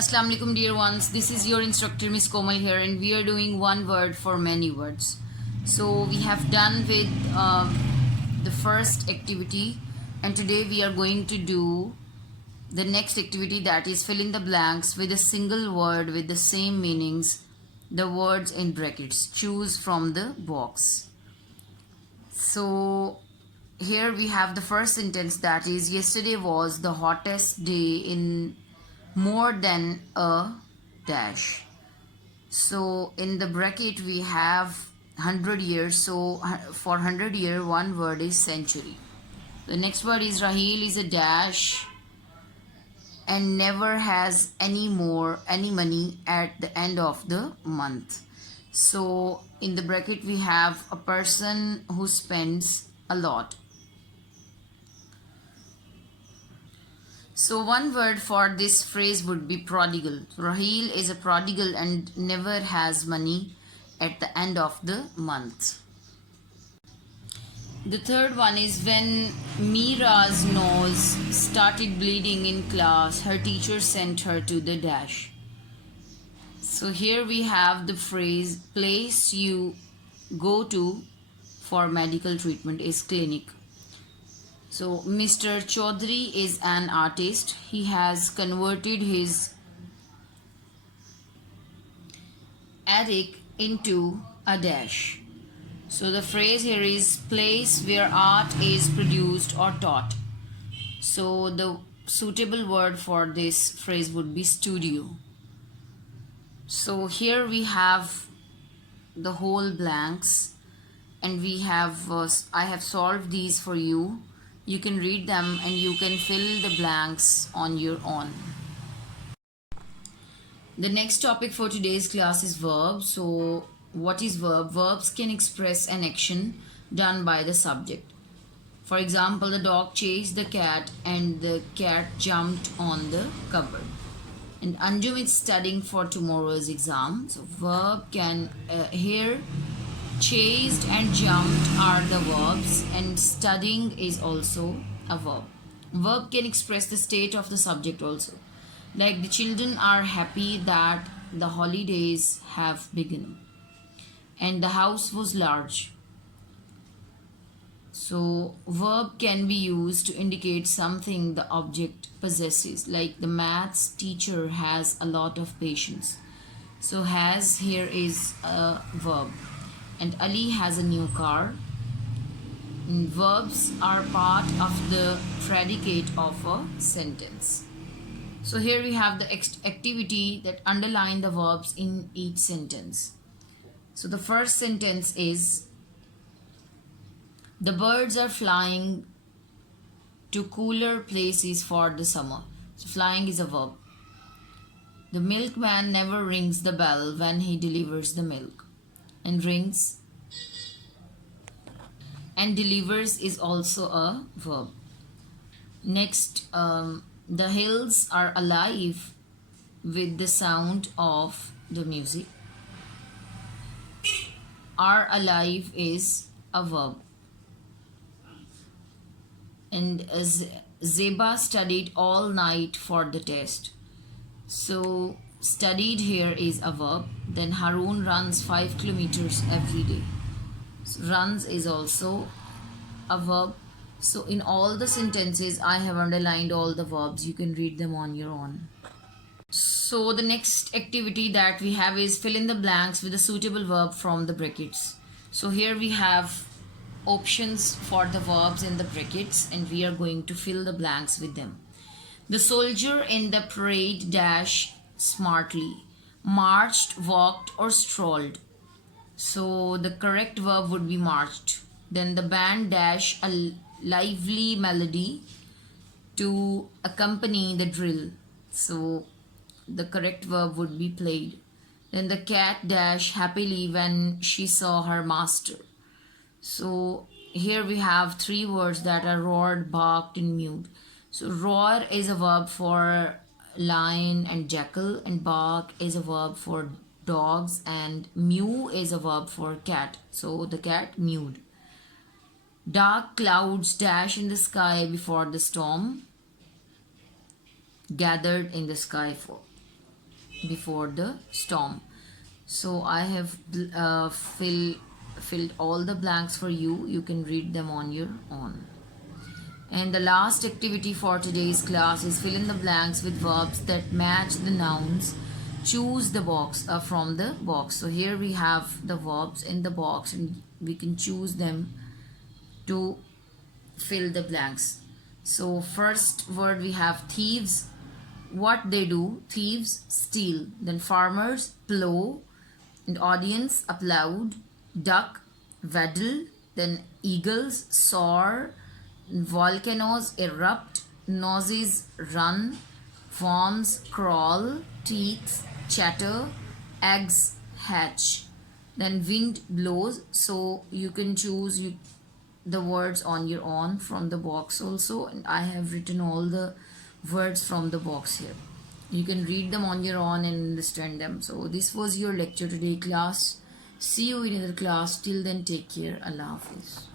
Assalamu alaikum dear ones, this is your instructor Miss Komal here, and we are doing one word for many words. So we have done with the first activity, and today we are going to do the next activity, that is fill in the blanks with a single word with the same meanings, the words in brackets. Choose from the box. So here we have the first sentence, that is yesterday was the hottest day in more than a dash. So in the bracket we have 100 years. So for 100 year, one word is century. The next word is Raheel is a dash and never has any money at the end of the month. So in the bracket we have a person who spends a lot. So one word for this phrase would be prodigal. Raheel is a prodigal and never has money at the end of the month. The third one is when Mira's nose started bleeding in class, her teacher sent her to the dash. So here we have the phrase place you go to for medical treatment is clinic. So Mr. Chaudhary is an artist. He has converted his attic into a dash. So the phrase here is place where art is produced or taught. So the suitable word for this phrase would be studio. So here we have the whole blanks, and we have I have solved these for you. You can read them and you can fill the blanks on your own. The next topic for today's class is verbs. So what is verb? Verbs can express an action done by the subject. For example, the dog chased the cat and the cat jumped on the cupboard. And Anjum is studying for tomorrow's exam. So verb can here chased and jumped are the verbs, and studying is also a verb. Verb can express the state of the subject also. Like the children are happy that the holidays have begun. And the house was large. So verb can be used to indicate something the object possesses. Like the maths teacher has a lot of patience. So has here is a verb. And Ali has a new car. And verbs are part of the predicate of a sentence. So here we have the activity that underline the verbs in each sentence. So the first sentence is the birds are flying to cooler places for the summer. So flying is a verb. The milkman never rings the bell when he delivers the milk. And rings and delivers is also a verb. Next, the hills are alive with the sound of the music. Are alive is a verb. And Zeba studied all night for the test. So studied here is a verb. Then Harun runs 5 kilometers every day. So runs is also a verb. So in all the sentences I have underlined all the verbs. You can read them on your own. So the next activity that we have is fill in the blanks with a suitable verb from the brackets. So here we have options for the verbs in the brackets, and we are going to fill the blanks with them. The soldier in the parade dash smartly, marched, walked or strolled. So the correct verb would be marched. Then the band dash a lively melody to accompany the drill. So the correct verb would be played. Then the cat dash happily when she saw her master. So here we have 3 words that are roared, barked and mewed. So roar is a verb for lion and jackal, and bark is a verb for dogs, and mew is a verb for cat. So the cat mewed. Dark clouds dash in the sky before the storm gathered in the sky for. before the storm. So I have filled all the blanks for you. You can read them on your own. And the last activity for today's class is fill in the blanks with verbs that match the nouns. Choose the box from the box. So here we have the verbs in the box and we can choose them to fill the blanks. So first word we have thieves. What they do, thieves steal. Then farmers plow, and audience applaud. Duck waddle. Then eagles soar. Volcanoes erupt. Noses run. Worms crawl. Teeth chatter. Eggs hatch. Then wind blows. So you can choose the words on your own from the box also, and I have written all the words from the box here. You can read them on your own and understand them. So this was your lecture today, class. See you in another class. Till then, take care. Allah Hafiz.